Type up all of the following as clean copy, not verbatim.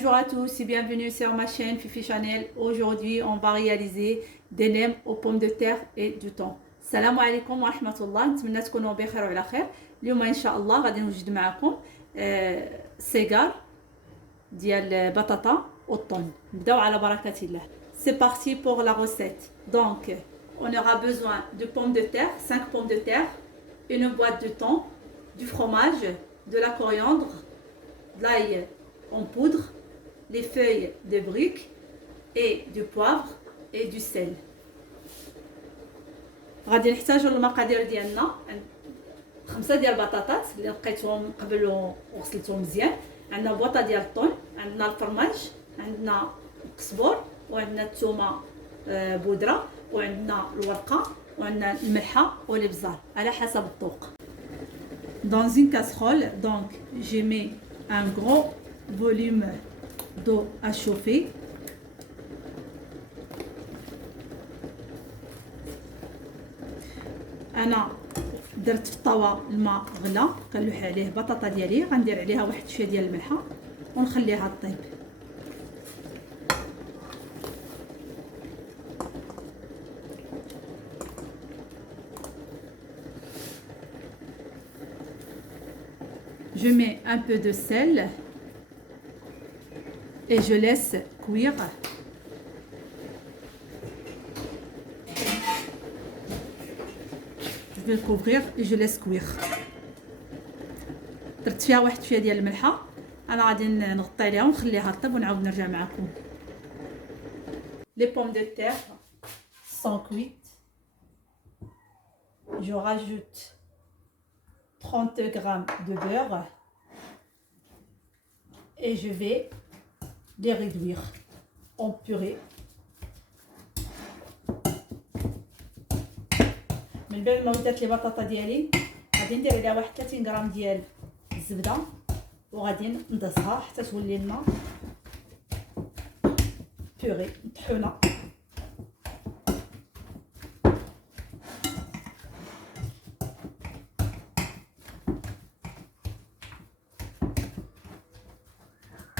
Bonjour à tous et bienvenue sur ma chaîne Fifi Chanel. Aujourd'hui, on va réaliser des nems aux pommes de terre et du thon. السلام عليكم ورحمة الله. نتمنى تكونوا بخير وعلى خير. اليوم إن شاء الله غادي نوجد معكم سيجار ديال بطاطا والطون. نبداو على بركة الله. C'est parti pour la recette. Donc, on aura besoin de pommes de terre, 5 pommes de terre, une boîte de thon, du fromage, de la coriandre, de l'ail en poudre, les feuilles de briques et du poivre et du sel. غادي نحتاجوا المقادير ديالنا 5 ديال البطاطات اللي لقيتهم قبل وغسلتهم مزيان. عندنا بواطه ديال الطون، عندنا الفرماج، عندنا القزبور، وعندنا الثومه بودره، وعندنا الورقه، وعندنا الملحه والابزار على حسب الذوق. Dans une casserole, donc je mets un gros volume d'eau à chauffer. انا درت في الطاوه الماء غلا، كنلوح عليه البطاطا ديالي، غندير عليها واحد شويه ديال الملحه ونخليها طيب. Je mets un peu de sel et je laisse cuire. Je vais le couvrir et je laisse cuire. درت فيها واحد شويه ديال الملحه، انا غادي نغطي عليها ونخليها طيب ونعاود نرجع معكم. Les pommes de terre sont cuites. Je rajoute 30 g de beurre et je vais les réduire en purée. من بعد ما ودات لي البطاطا ديالي غادي ندير عليها واحد 30 غرام ديال الزبده وغادي ندسها حتى تولي لنا بوري مطحونه.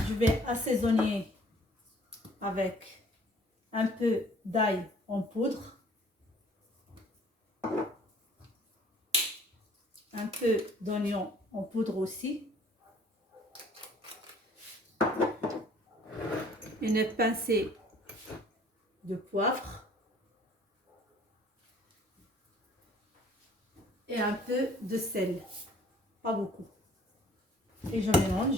Je vais assaisonner avec un peu d'ail en poudre, un peu d'oignon en poudre aussi, une pincée de poivre et un peu de sel, pas beaucoup. Et je mélange.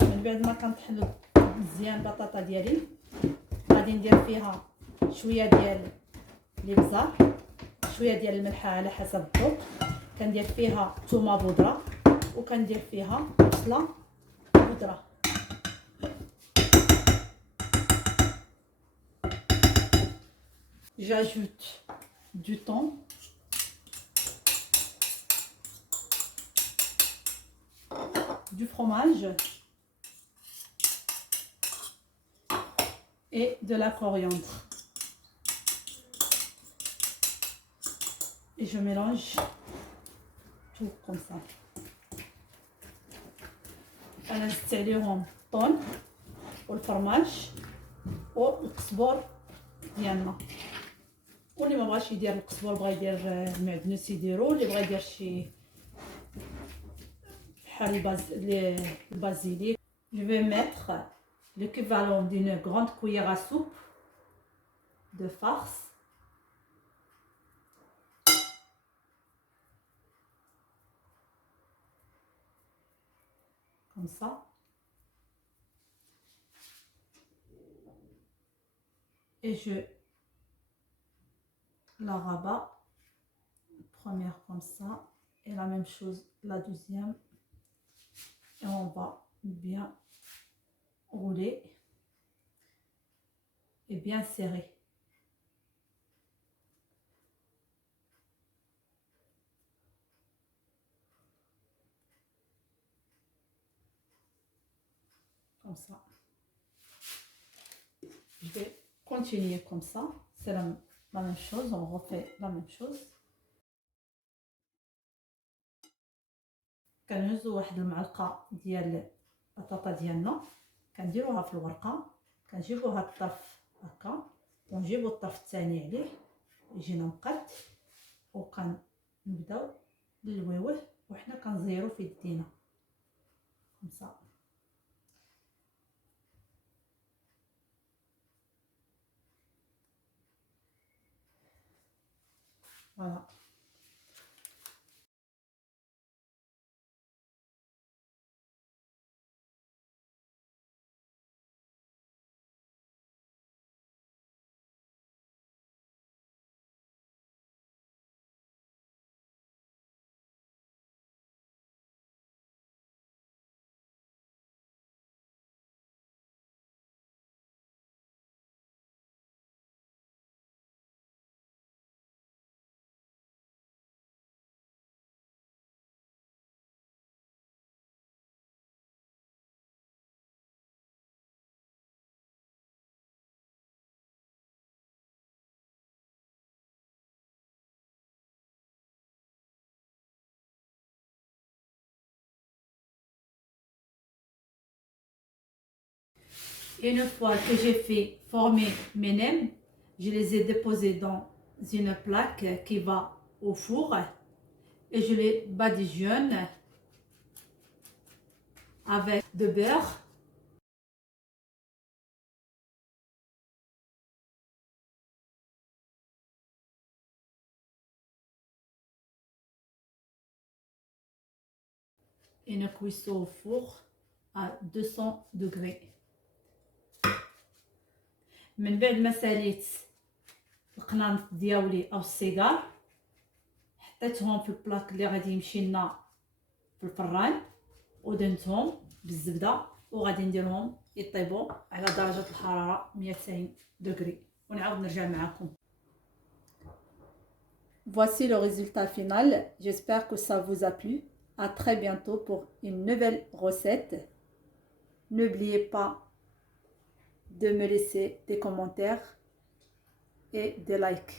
من بعد ما كنطحن مزيان البطاطا ديالي غادي ندير فيها شويه ديال الابزار، شويه ديال الملحه على حسب الذوق، كندير فيها ثومه بودره وكندير فيها بصله بودره. J'ajoute du thon, du fromage et de la coriandre. Et je mélange tout comme ça. أنا زدت عليهم الطون والفرماج والقزبور ديالنا، واللي ما بغاش يدير القزبور بغا يدير المعدنوس يديرو، اللي بغا يدير شي بحال البازيليك. Je vais mettre l'équivalent d'une grande cuillère à soupe de farce. Comme ça. Et je la rabats. Première comme ça. Et la même chose la deuxième. Et on va bien rouler et bien serrer. Comme ça. Je vais continuer comme ça. C'est la même chose. On refait la même chose. كنهزو واحد المعلقه ديال البطاطا ديالنا كنديروها في الورقه، كنجيبو هاد الطرف هكا ونجيبو الطرف الثاني عليه يجينا مقد، وكنبداو نلويوه وحنا كنزيرو في يدينا خمسة. فوالا une fois que j'ai fait former mes nems, je les ai déposés dans une plaque qui va au four et je les badigeonne avec de beurre. Une cuisson au four à 200 degrés. من بعد ما ساليت القنانط دياولي او السيجار حطيتهم في البلاك اللي غادي يمشي لنا في الفران ودهنتهم بالزبده وغادي نديرهم يطيبوا على درجه الحراره 200 degrés ونعاود نرجع معكم. Voici le résultat final. J'espère que ça vous a plu. À très bientôt pour une nouvelle recette. N'oubliez pas de me laisser des commentaires et des likes.